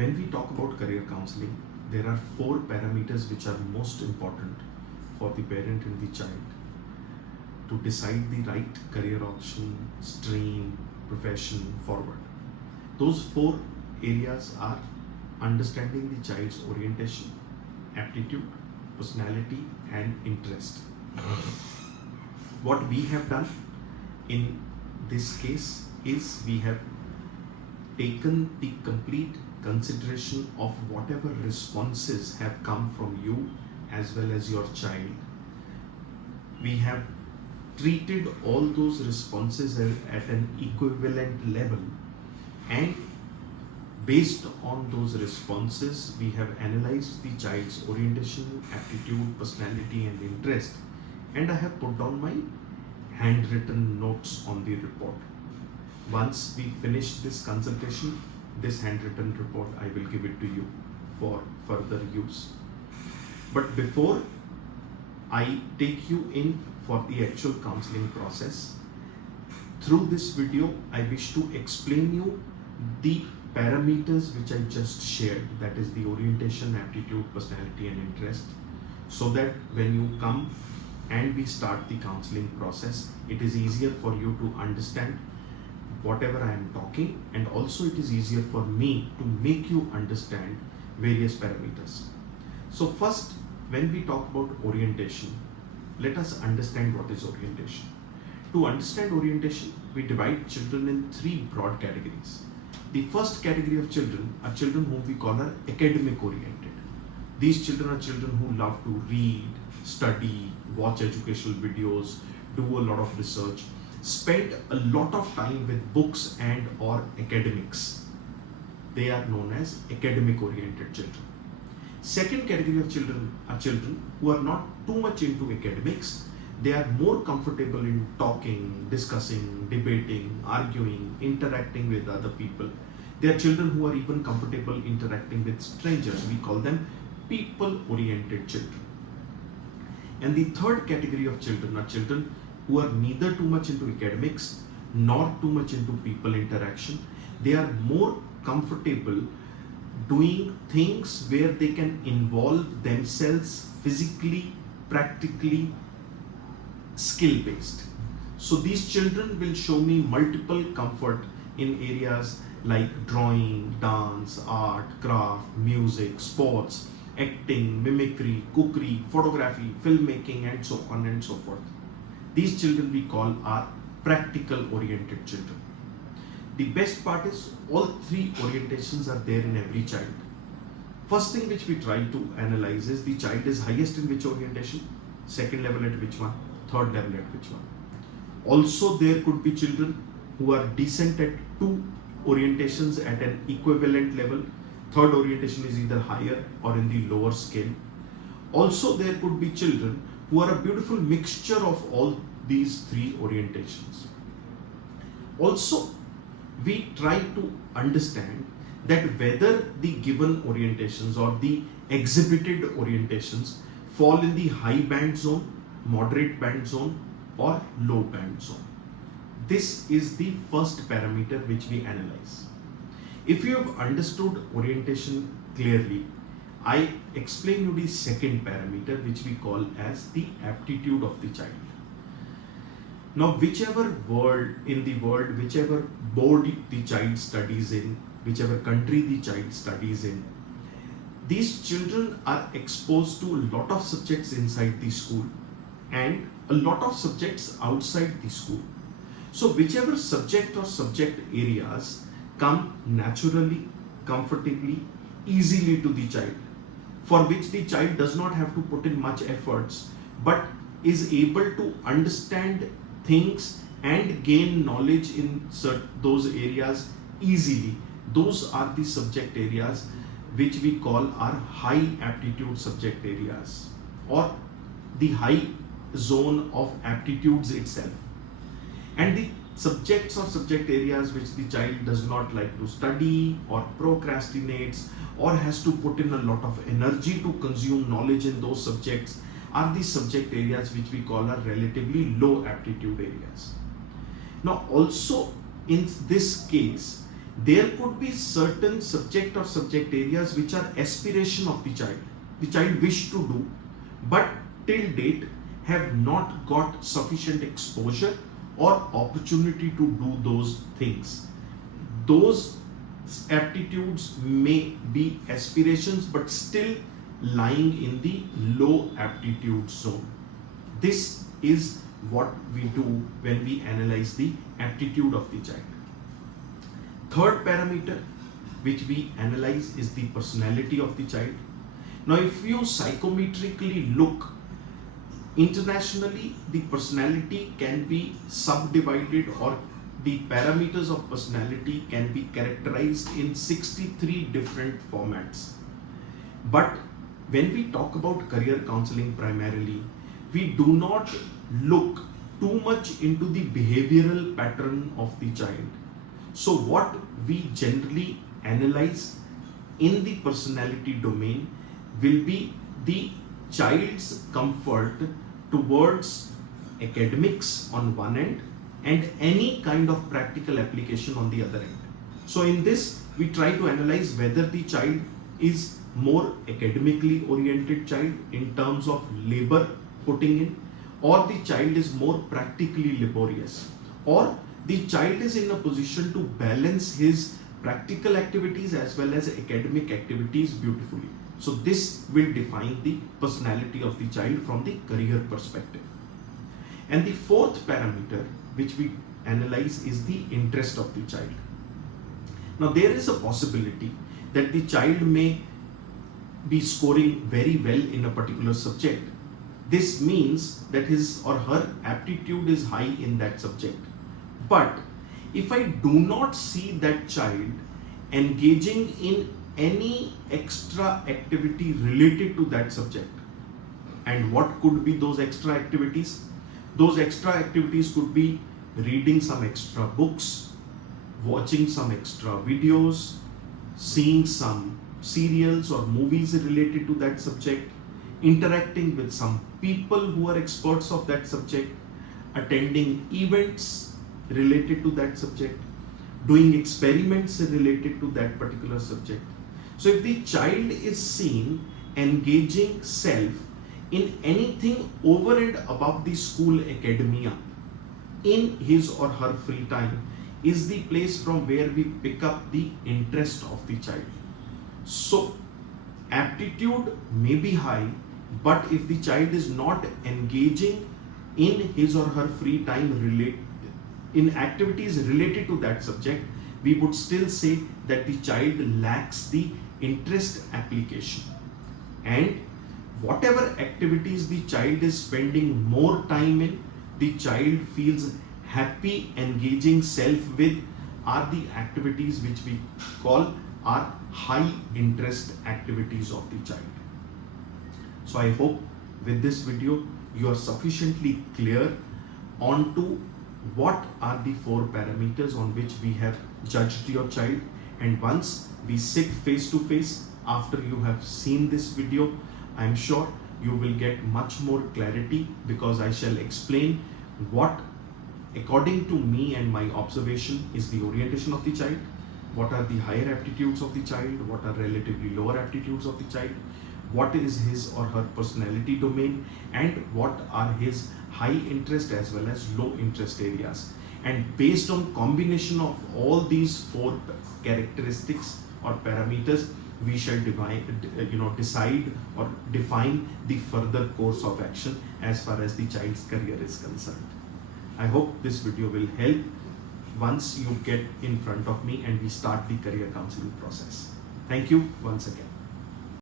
When we talk about career counseling, there are four parameters which are most important for the parent and the child to decide the right career option, stream, profession forward. Those four areas are understanding the child's orientation, aptitude, personality, and interest. What we have done in this case is we have taken the complete consideration of whatever responses have come from you as well as your child. We have treated all those responses at an equivalent level, and based on those responses we have analyzed the child's orientation, aptitude, personality and interest, and I have put down my handwritten notes on the report. Once we finish this consultation, this handwritten report I will give it to you for further use. But before I take you in for the actual counseling process, through this video I wish to explain you the parameters which I just shared, that is the orientation, aptitude, personality and interest, so that when you come and we start the counseling process, it is easier for you to understand whatever I am talking, and also it is easier for me to make you understand various parameters. So first, when we talk about orientation, let us understand what is orientation. To understand orientation, we divide children in three broad categories. The first category of children are children whom we call are academic oriented. These children are children who love to read, study, watch educational videos, do a lot of research, spend a lot of time with books and or academics. They are known as academic oriented children. Second category of children are children who are not too much into academics. They are more comfortable in talking, discussing, debating, arguing, interacting with other people. They are children who are even comfortable interacting with strangers. We call them people oriented children. And the third category of children are children who are neither too much into academics nor too much into people interaction. They are more comfortable doing things where they can involve themselves physically, practically, skill based. So these children will show me multiple comfort in areas like drawing, dance, art, craft, music, sports, acting, mimicry, cookery, photography, filmmaking and so on and so forth. These children we call are practical oriented children. The best part is all three orientations are there in every child. First thing which we try to analyze is the child is highest in which orientation, second level at which one, third level at which one. Also there could be children who are decent at two orientations at an equivalent level. Third orientation is either higher or in the lower scale. Also there could be children who are a beautiful mixture of all these three orientations. Also, we try to understand that whether the given orientations or the exhibited orientations fall in the high band zone, moderate band zone or low band zone. This is the first parameter which we analyze. If you have understood orientation clearly, I explain you the second parameter which we call as the aptitude of the child. Now whichever world, whichever board the child studies in, whichever country the child studies in, these children are exposed to a lot of subjects inside the school and a lot of subjects outside the school. So whichever subject or subject areas come naturally, comfortably, easily to the child, for which the child does not have to put in much efforts, but is able to understand things and gain knowledge in those areas easily. Those are the subject areas which we call our high aptitude subject areas or the high zone of aptitudes itself. And the subjects or subject areas which the child does not like to study or procrastinates or has to put in a lot of energy to consume knowledge in those subjects are the subject areas which we call are relatively low aptitude areas. Now also in this case, There could be certain subject or subject areas which are aspiration of the child wish to do, but till date have not got sufficient exposure or opportunity to do those things. Those aptitudes may be aspirations but still lying in the low aptitude zone. This is what we do when we analyze the aptitude of the child. Third parameter which we analyze is the personality of the child. Now, if you psychometrically look internationally, the personality can be subdivided, or the parameters of personality can be characterized in 63 different formats. But when we talk about career counseling primarily, we do not look too much into the behavioral pattern of the child. So what we generally analyze in the personality domain will be the child's comfort towards academics on one end and any kind of practical application on the other end. So in this, we try to analyze whether the child is more academically oriented child in terms of labor putting in, or the child is more practically laborious, or the child is in a position to balance his practical activities as well as academic activities beautifully. So this will define the personality of the child from the career perspective. And the fourth parameter which we analyze is the interest of the child. Now, there is a possibility that the child may be scoring very well in a particular subject. This means that his or her aptitude is high in that subject. But if I do not see that child engaging in any extra activity related to that subject, and what could be those extra activities? Those extra activities could be reading some extra books, watching some extra videos, seeing some serials or movies related to that subject, interacting with some people who are experts of that subject, attending events related to that subject, doing experiments related to that particular subject. So if the child is seen engaging self in anything over and above the school academia in his or her free time, is the place from where we pick up the interest of the child. So aptitude may be high, but if the child is not engaging in his or her free time in activities related to that subject, we would still say that the child lacks the interest application. And whatever activities the child is spending more time in, the child feels happy engaging self with, are the activities which we call are high interest activities of the child. So I hope with this video you are sufficiently clear onto what are the four parameters on which we have judged your child. And once we sit face to face after you have seen this video, I am sure you will get much more clarity, because I shall explain what, according to me and my observation, is the orientation of the child, what are the higher aptitudes of the child, what are relatively lower aptitudes of the child, what is his or her personality domain, and what are his high interest as well as low interest areas. And based on combination of all these four characteristics or parameters, we shall decide or define the further course of action as far as the child's career is concerned. I hope this video will help once you get in front of me and we start the career counseling process. Thank you once again.